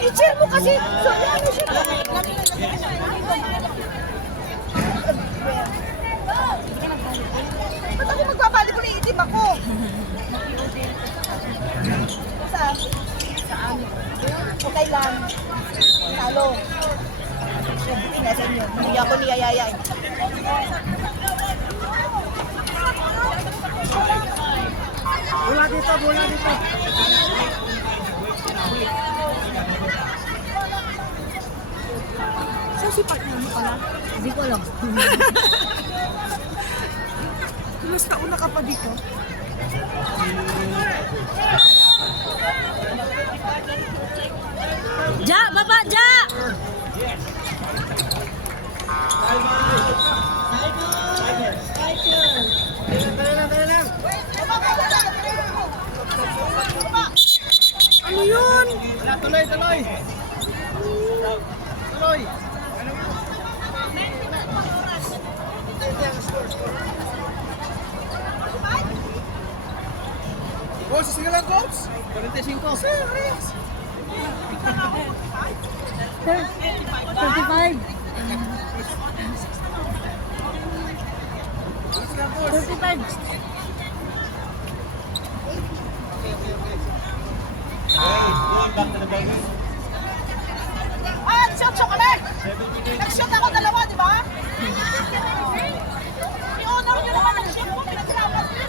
I-share mo kasi. So, ano siya? Ba't ako magbabalik ko na iitip ako? Saan? Okay lang. Talo. Everything nasa inyo. Hindi ako niyayayain. Bola dito, bola dito. Saan si partner mo pala? Hindi ko alam. Mas nauna ka pa dito? Ja, baba, ja! Ano yun? Tuloy, tuloy. Tuloy. Oh, sige lang, coach. 45. 35. 35. Shot kami! Nag-shot ako dalawa, di ba? I-honor nyo naman ang shot mo, pinagsalamat nyo.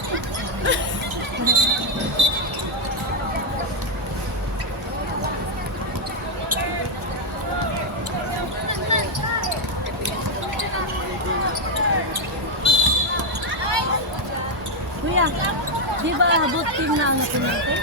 Kuya, di ba abot team na ang natin natin?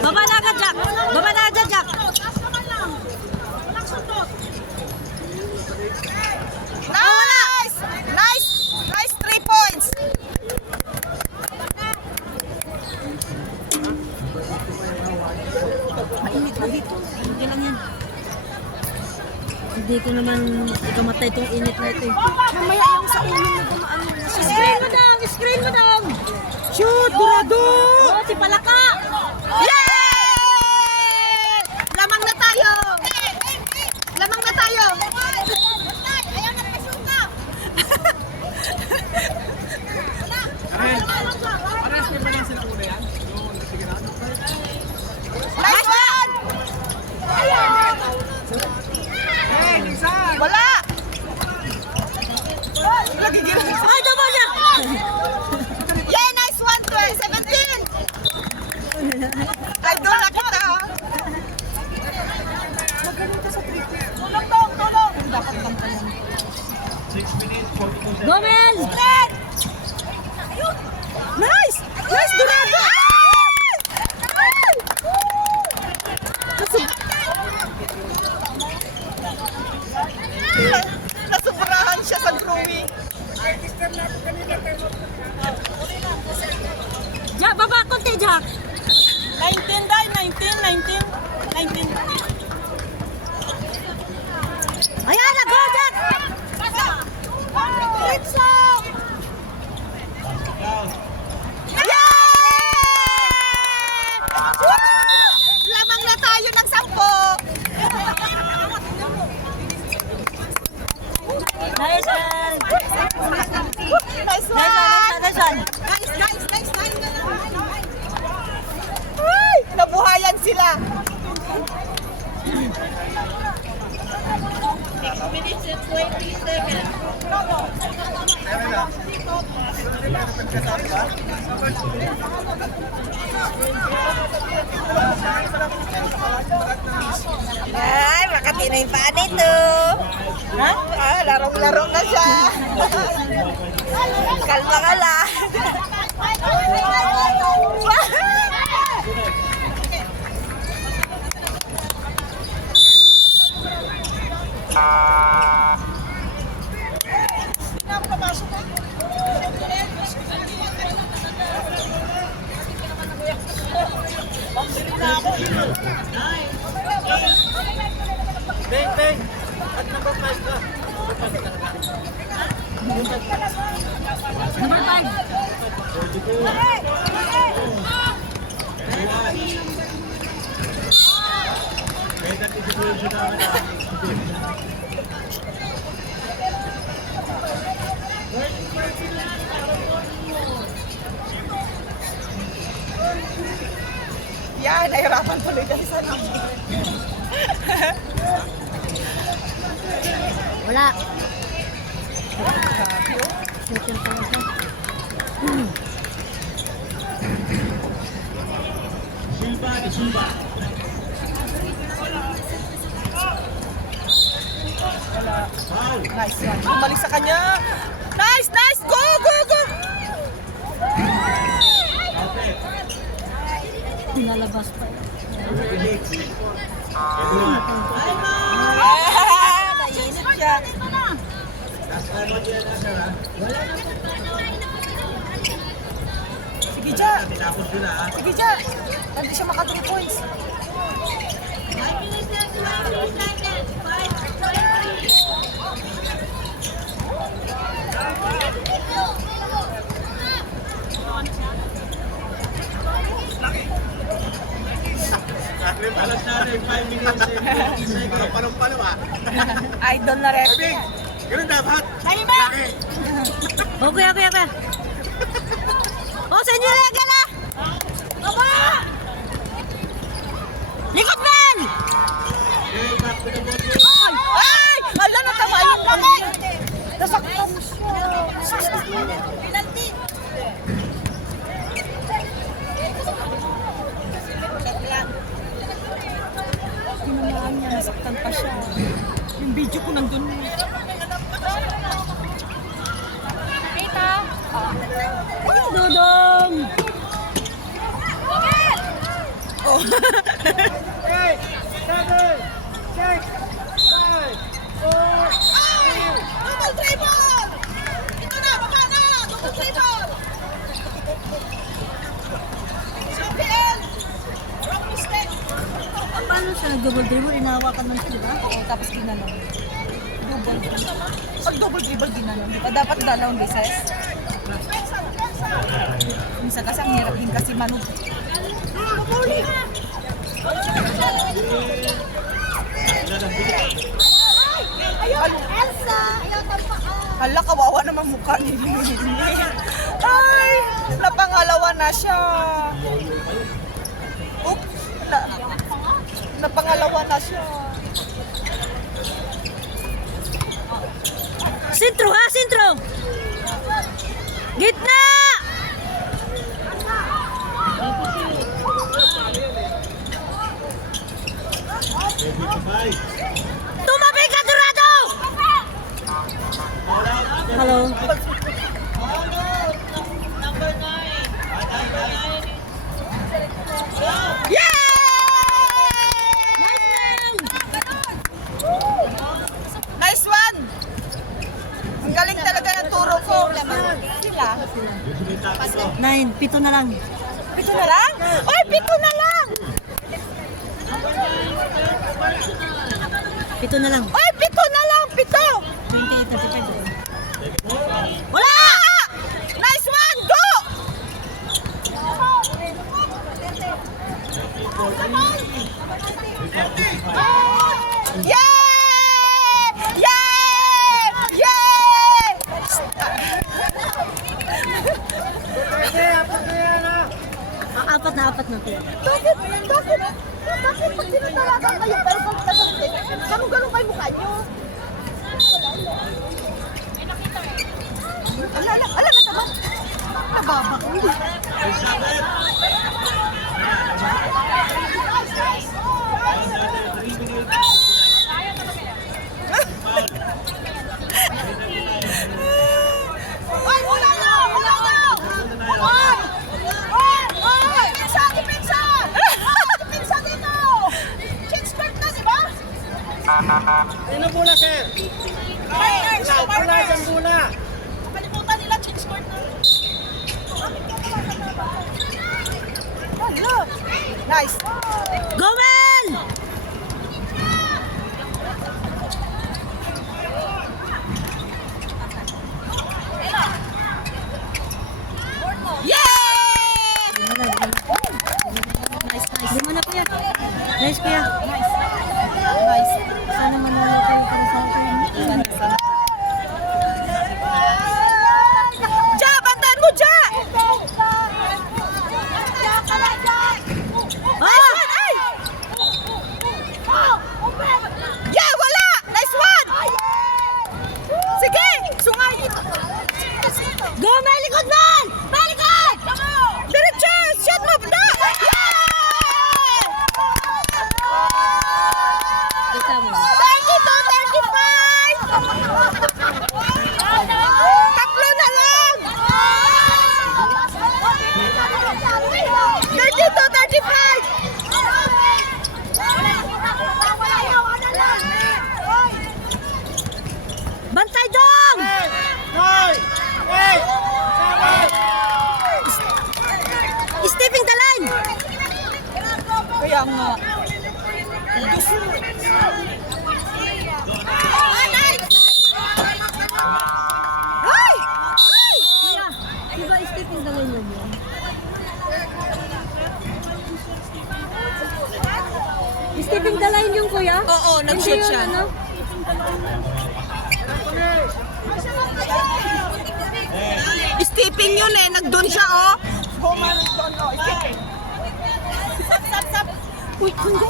Baba na agad, Jack! Baba na agad, Jack! Nice! Nice! Nice 3 points! Mainit na dito. Hindi lang yan. Hindi ko naman ikamatay itong init na ito eh. Mamaya yung sa ulo mo kumaan mo. Screen mo daw! Screen mo daw! Shoot! Durado! Oh, si Palaka! Yay! Lamang na tayo! Lamang na tayo! Ayaw na nakasuka! Paras na ba lang sila una yan? Sige na. Nice one! Hey, Nisan! Wala! Nagigil. Ay, tama siya! Yay! Nice one! 17! Idol na kita! Magaling ka sa triple. Tulong dong! Tulong! Dapat bantayan. 6 minutes, 42 Gomel! Nice! Nice! Durado! Nasubrahan siya sa drawing. Jack, baba konti, Jack! 19 dai, 19. Ayan na, go, Jack! Pizza! Lamang na tayo ng 10. Nice one! Nice one! Nice one! Nice. Ay, nabuhayan sila. 6 minutes and 20 seconds. Ay, makatinay pa nito. Ha? Ah, larong-laro na siya. Kalma ka lang. Beng, beng. At number 5 ka. Number 5. Yan, nahirapan tuloy kasi sa namin. Wala. Shooter pala siya. Nice one. Bumalik sa kanya. Nice, nice. Go, go, go. Pinalabas pa. Naiinip siya. Sige, Ja. Sige, Ja. Hindi siya maka 3 points. Alas natin, 5 minutes and 40 seconds. Parang ah. Idol na rin. Beng, ganun dapat. Oh, kuya. Oh, sa inyo lang ka na! Aba! Likod man! Okay, back to the ball. Ay! Ala, natama yung kamay! Nasaktan siya. Tinamaan niya, nasaktan pa siya. Yung video ko nandun. Dudong! Oh. 8, 7, 6, 5, 4, Ay! Double dribble! Ito na, baba na! Double dribble! Champion! Wrong mistake! Paano siya nag-double dribble? Inahawakan lang siya, di ba? Oh, tapos ginanon. Double. Pag double dribble, ginanon. Di ba dapat dalawang beses? Minsan kasi ang hirap din kasi manug. Ayaw, Elsa! Ayaw tampaan! Hala, kawawa naman mukha ni Lili. Ay! Napangalawa na siya. Oops! Napangalawa na siya. Sintro ha, sintro! Gitna! Tumabi ka, Dorado! Hello. Nice one! Ang galing talaga ng turo ko. Sila. 9, 7 na lang. 7 na lang? Oy, 7 na lang! 7 na lang. Oy, 7 na lang! 28, 35. Wala! Nice one! Go! Yay! Yay! Yay! Apat na to. Bakit pag tinatalaga kayo pero ganun kayo mukha nyo? Ala, nataba. Nababa ko. Sino bola, sir? Bola, isang bola. Kalimutan nila, change court na. Hello. Nice. Gomel! Yay! Nice, nice. Lima na kuya. Nice kuya. Nice. Sana manalo kayo para sa akin. Ja, bantayan mo, Ja! Ah! Ay! Yeah, wala! Nice one! Sige! Sungayin! Gomel, likod man! Balikod! Diretso! Shot mo! Na! Yeah! Kita mo. 32, 35! Tatlo na lang! 32, 35! Bantay dong! 9, 8, 7. Stepping the line! Kaya nga. Ay! Kuya, di ba stepping the line yun? Stepping the line yung kuya? Oo, nag-shoot Hindi yun, siya. ano? Stepping yun eh. Nagdoon siya oh. Uy, hindi.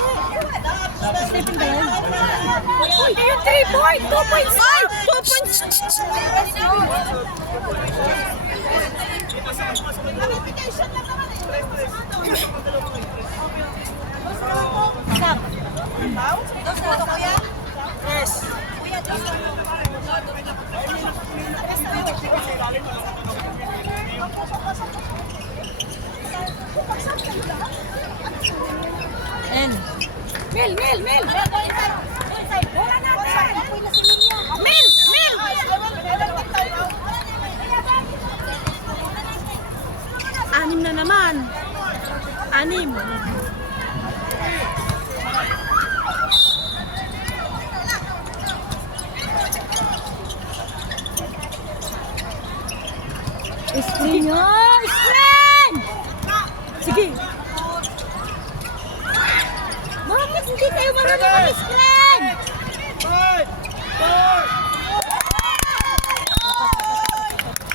Stepping the line. Uy, yung 3 point. 2 points. Ay, 2 points. Yes. N. Mil! Bola natin! Mil! Anim na naman. Anim. Screen nyo! Screen! Sige. Bakit hindi kayo marunong mag-screen? 5, 4.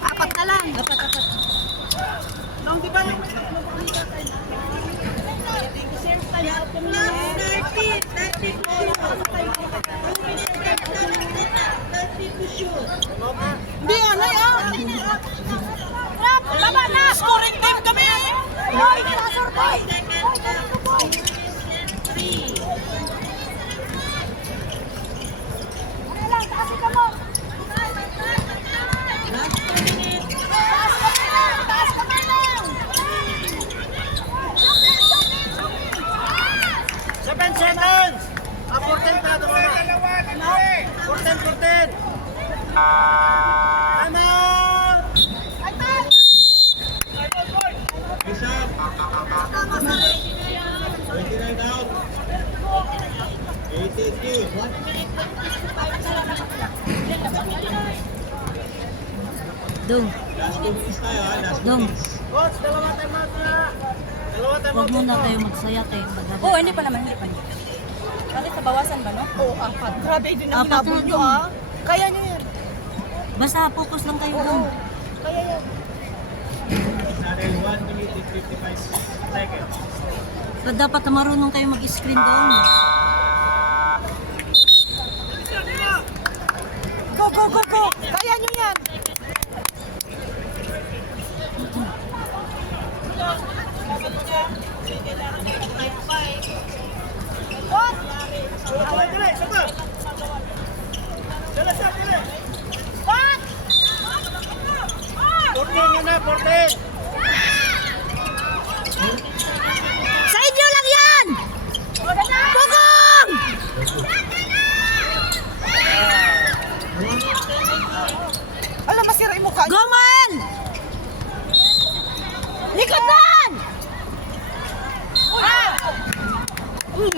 Apat na lang. Apat. Nung di ba yung... Hindi ano yan. Tama na! Scoring team kami! Seven seconds! 14 pa ito mama. 14. Time out! Bishop! 29 out. 82. Dong. Last 2 minutes tayo ha. Last 2 Dong. minutes. Coach, dalawa time out na. Dalawa time Huwag out. muna kayo magsaya tayo. Oo, hindi pa naman. Bakit nabawasan ba, no? Oo, 4. Grabe din ang Apat hinabol na nyo, to. ha? Kaya nyo yan. Basta focus lang kayo dong. Kaya yan. Narel 1 minute and 55 seconds. Dapat marunong kayo mag-screen dong. Go! Kaya nyo yan. Dali, dali, isa pa. Dali, isa, dali. 14 yun na, 14. Sa inyo lang yan! Pugong!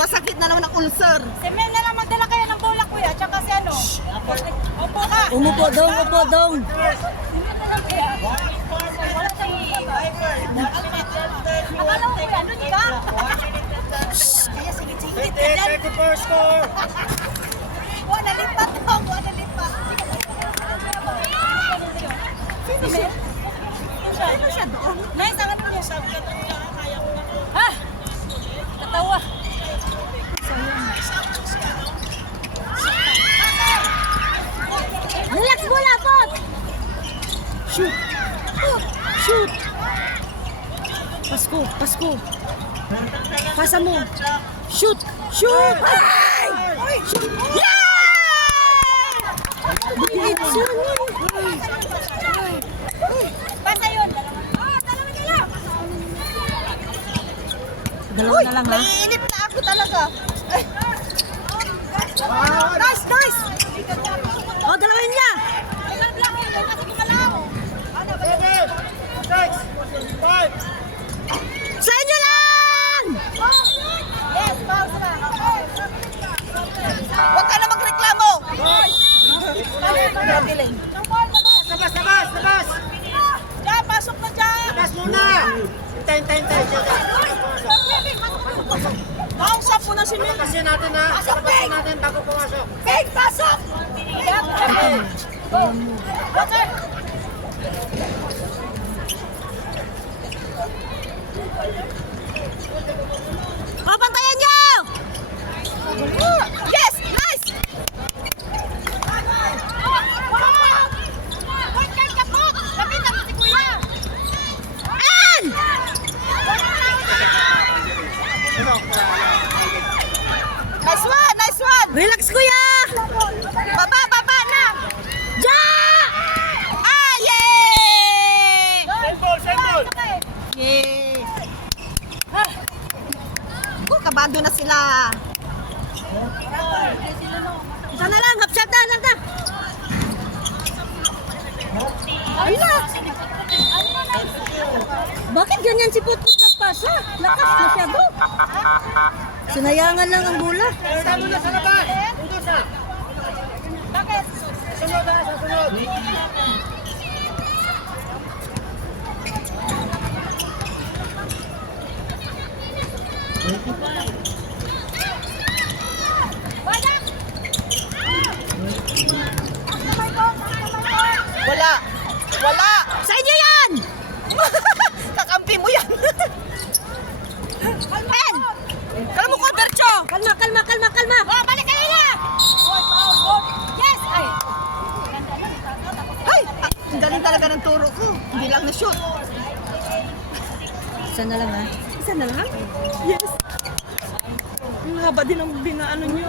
masakit na naman ang ulcer. Si Mel na lang magdala kayo ng bola, kuya. Tsaka si ano. Opo ka. Umupo dong, upo dong. Akala ko kuya, ano di ba? Kaya sige-sige. 34 score. Wala lipat dong, wala lipat. Sino siya? Sino siya doon? Nay, sangat mo niya. Ha? Tatawa. Relax bola, pot. Shoot. Shoot. Pasko, Pasko. Pasa mo. Shoot. Shoot. Ay! Shoot. It's yun. Basta yun. Dalawa na lang ha. Naiinip na ako talaga. Ay. Nice, nice. Oh, dalawin niya. 7, 6, 5. Sa inyo lang! Yes, pause na. Huwag ka na magreklamo. Labas, labas, labas. Diyan, pasok na dyan. Labas muna. Hintay. Mausap mo na si Mel. Pakasin natin ha. Pakasin natin bago pumasok. Big, pasok! Oh, pantayan niyo! Yes, nice! An! Nice one, nice one! Relax, kuya! Baba na! Ja! Ah, yay! Same ball. Yay! Kabado na sila. Isa na lang, half shot na lang ka. Ala! Bakit ganyan si Putput nagpasa? Lakas masyado. Sinayangan lang ang bola. Talo na sa labas. Dito sa. Sunod ha, sa sunod. Wala! Wala! Sa inyo yan! Kakampi mo yan! Ben! Kala mo ko, Bercho! Kalma. Oh, balik kayo na! Yes! Ay! Ay! Ang galing talaga ng turo ko. Hindi lang na-shoot. Isa na lang ha. Isa na lang? Yes. Ang haba din ang binaano nyo.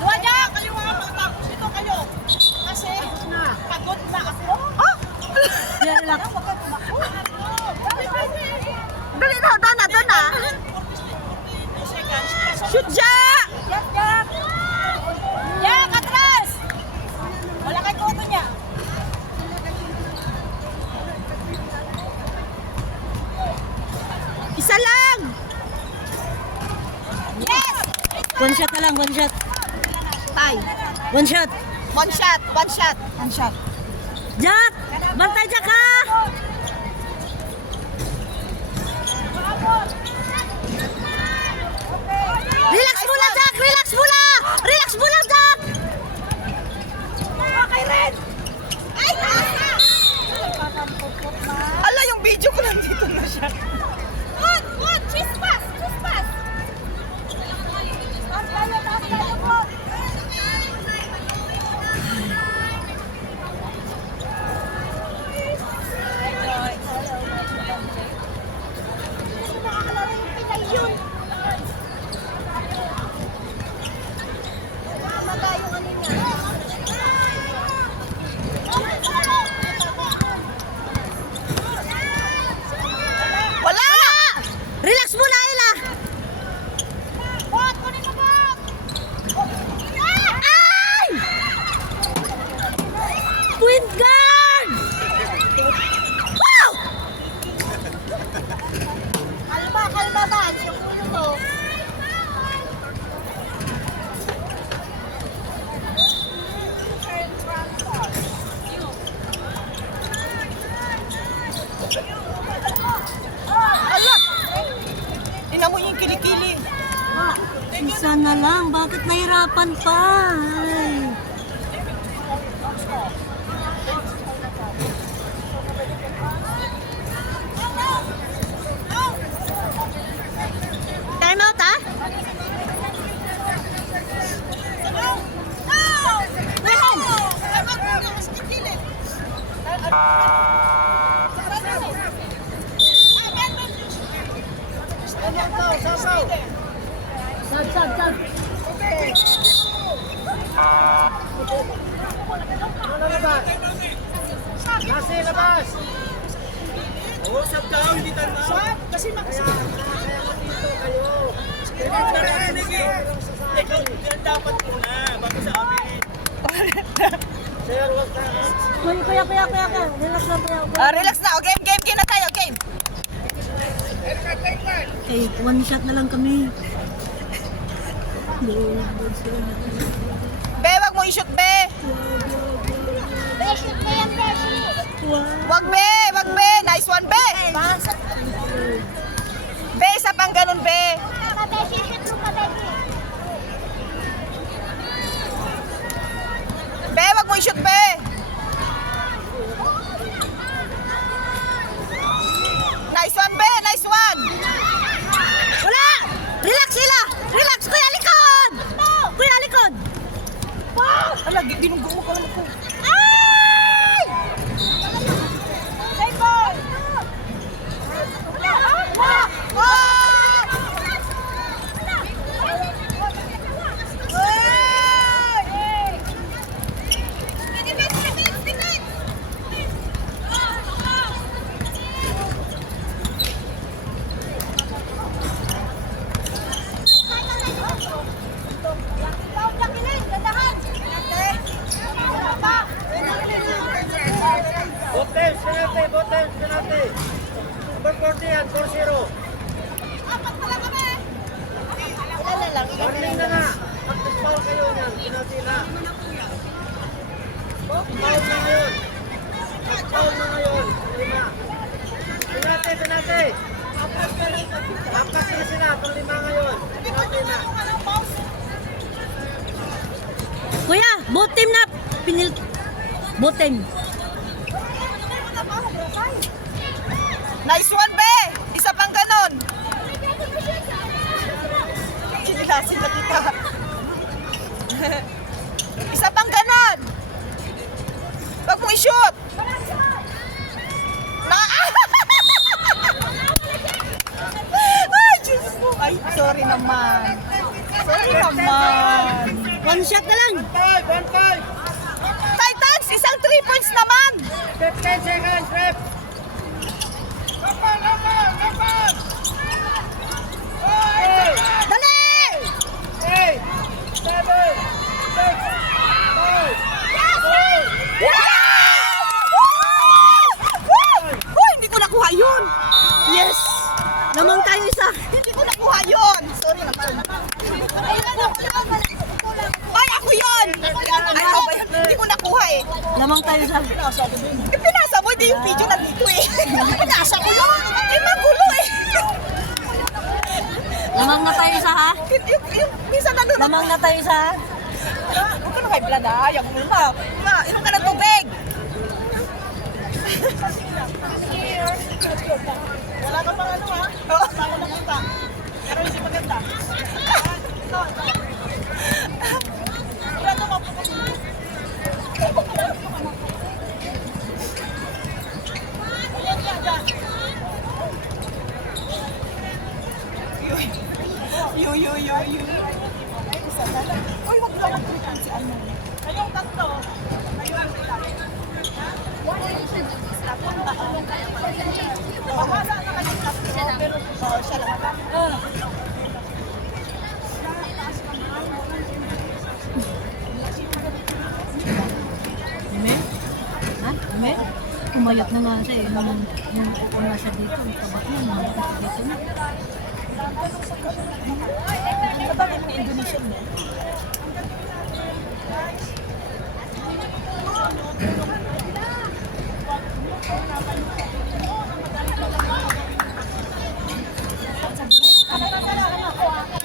Luwa dyan! Kayo mga pagtapos dito kayo! Kasi pagod na ako. Yeah, relax. Dali na, doon na. Shoot, Ja! Yes, Jack! Jack, atras! Wala kay koto niya. Isa lang! Yes! One shot na lang, one shot. Tay. One shot. One shot. Jack! Bantay Jack ha! Relax muna Jack! Relax muna Jack! Okay, Red! Ay, nasa! Ala, yung video ko nandito na siya. What? Chispas! Taas tayo po! Nakakalala yung Pinay yun! sana lang. Bakit nahirapan pa? Ay. Time out, ha? Sab, sab, sab. Ano labas? Nasi, labas! Usap ka, hindi tayo ma. Kasi Kaya dito kayo. Ikaw, yan dapat muna, bago sa amin. Sir, wag ka. Kuya. Relax lang, kuya. Relax na, o game na tayo, game. Eh, one shot na lang kami. Be, wag mo i-shoot, be. Wag, be. Nice one, be. Be, isa pang ganun, be. Be, wag mo i-shoot, be. Nice one, be. Nice one. Wala! Relax sila! Relax! Kuya, likod! Kuya, likod! Ala, binunggo mo ka lang ako. Ay! Botem, penalty. Number 40 yan, 4-0. Warning na na. Mag-foul kayo niyan, penalty na. Foul na ngayon. Foul na ngayon. Lima. Penalty. Apat na sila, pang-lima ngayon. Penalty na. Kuya, both team na. Both team. Nice one, be. Isa pang ganun. Kinilasin na kita. Isa pang ganun. Wag mo i-shoot. Ay, Diyos ko. Ay, sorry naman. One shot na lang. 1-5. Titans, isang 3 points naman. 15 seconds, rep. Dali! 8, 7, 6, 5, 4, Hindi ko nakuha yun. Yes! Lamang tayo isa. Hindi ko nakuha yun. Sorry naman. Ay, ako yun. Ay, ako ba yun? Hindi ko nakuha eh. Lamang tayo isa. Pinasa mo, hindi yung video nandito eh. Pinasa ko yun. Eh, magulo eh. Lamang na tayo isa, ha? Yung minsan nandun ako. Lamang na tayo isa, ha? Huwag ka na kay blood ah. Ayaw mo na. Ma, inom ka ng tubig. Wala ka pang ano ha? Oo. Ako nakita. Pero hindi maganda. Wala na mapupunta. Yo. Uy, wag lang mag-click si ano. Kayong tatlo. Bahala na kayong tatlo. Pero siya lang. Ime? Ha? Ime? Umayot na nga siya eh. Nung una siya dito, ang taba niya, umayot na siya dito na. Sa bakit may Indonesian mo?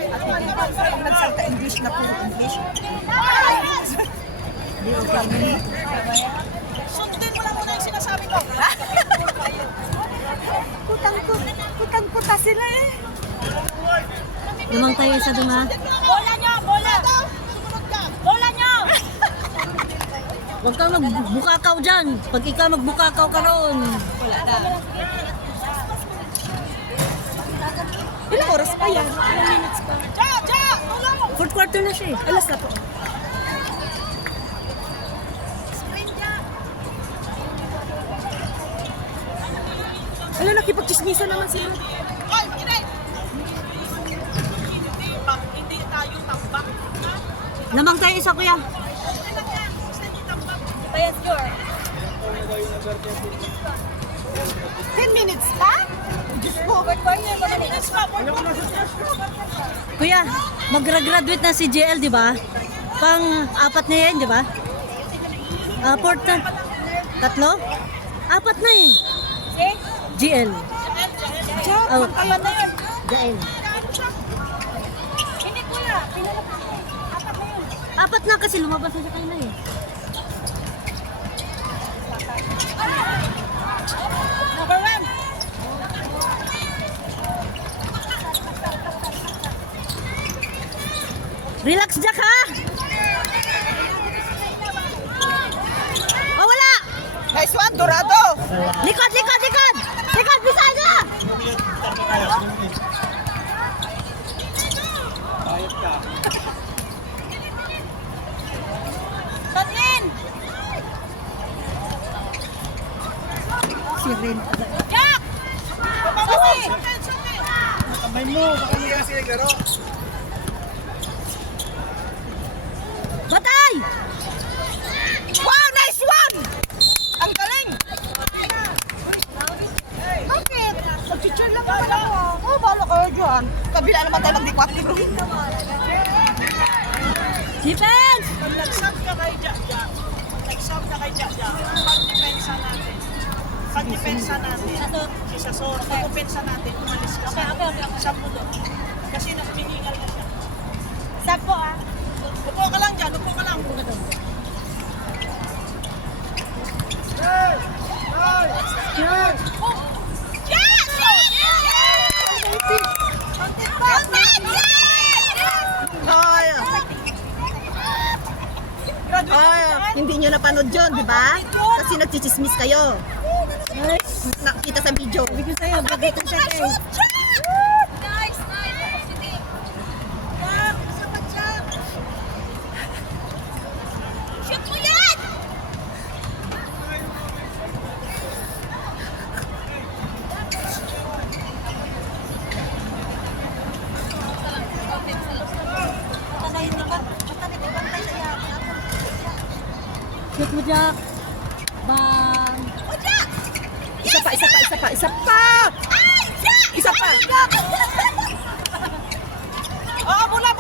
At hindi pa nagsabi English na puro English. Sundin mo lang muna yung sinasabi ko. Kutang-kuta sila eh. Lamang tayo isa doon ha. Bola nyo! Bola! Sumunod ka! Bola nyo! Huwag kang magbukakaw dyan. Pag ikaw magbukakaw ka roon. Wala na. Ilang oras pa yan? Ilang minutes pa? Ja! Ja! Tulong! Fourth quarter na siya eh. Alas na po. Sprint niya! Ala, nakipagchismisan naman sila. Ay, hindi! Hindi tayo tambak. Lamang tayo isa kuya. Okay lang yan. Basta hindi tambak. Bayan score. 10 minutes pa? Diyos ko. 10 minutes pa. Kuya, magra-graduate na si JL, di ba? Pang-apat na yan, di ba? Fourth na. Tatlo? Apat na eh. GL. Oh, Kaya na yun. JL. Hindi kuya. Pinalap ko. Apat na yun. Apat na kasi lumabas na siya kayo na eh. Number 1. Relax, Jack, ha? Oh, wala! Nice one, Dorado. Likod, likod, likod! Likod, beside na! Tatlin! Si Ren. Jack! Pamangasi! Kamay mo, baka hindi kasi nagaro. Batay! Wow, nice one! Ang galing! Bakit? Mag-teacher lang naman ako. Oh, bahala kayo dyan. Kabila naman tayo mag-dequatro. Defense! Pag nag-sub ka kay Jack, nag-sub ka kay Jack, pag-depensa natin. Pag-depensa natin. Si Sasor. Pag-depensa natin, umalis ka. Okay. Sub mo doon. Kasi humihingal ka siya. Sab po ah. Upo ka lang dyan, upo ka lang. Ay, hindi nyo napanood yun, di ba? Kasi nagchichismis kayo. Nakita sa video. Sabi ko sa'yo, bagay ka siya eh. Nice! Shoot mo yan! Shoot mo, Jack. Bang! Isa pa, isa pa, isa pa, isa pa! Isa pa! Oh, bula!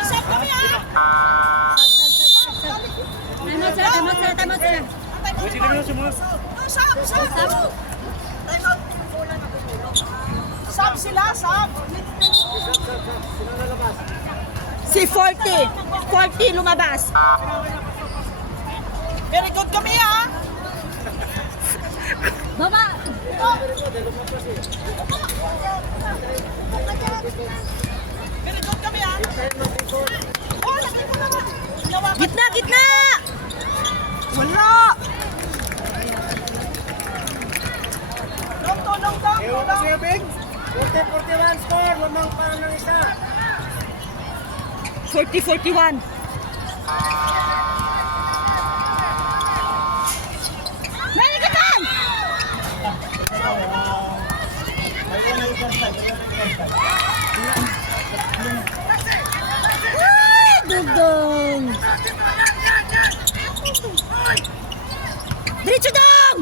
Sub kami ah! Tama sir. Pwede ka naman sumunod. Sub! Sub sila, sub! Si 40 lumabas. Very good kami ah! Baba! Very good kami ah! Oh, laki mo naman! Ginawa ka. Gitna, gitna! Wala! Long down! Ewan ko sa'yo, Bing. 40-41 score, lamang pa ng isa. 40-41. Nalikutan! Dugdong! Diretso dong!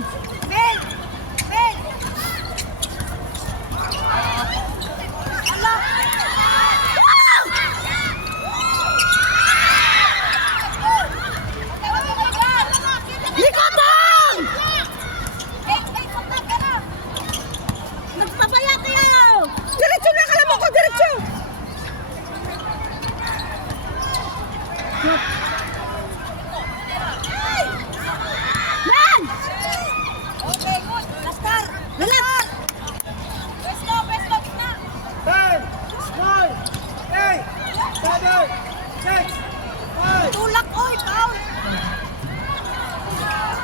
Likod dong! Yan! Relax! 10, 9, 8, 7, 6, 5. Tulak, oy, foul!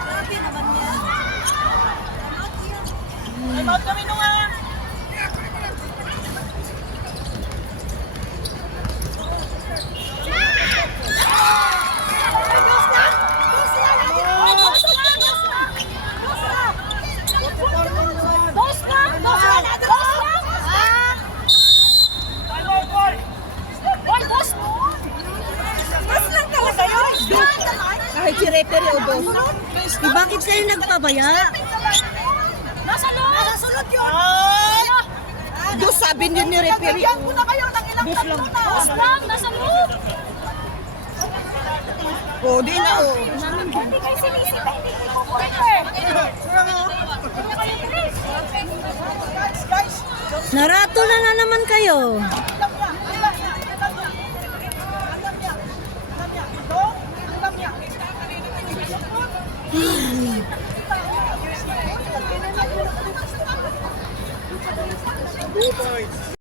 Grabe naman yan. Time out kami nung nga. Time out, boy. Kahit si referee o dos. Bakit kayo nagpabaya? Nasa sulod yun. Dos sabi niyo ni referee. Yan ko na kayo ng ilang tatlo na. Dos lang, nasa loob. O, di na o. Hindi kayo sinisita, hindi kayo pupunta. Guys, Naratol na naman kayo.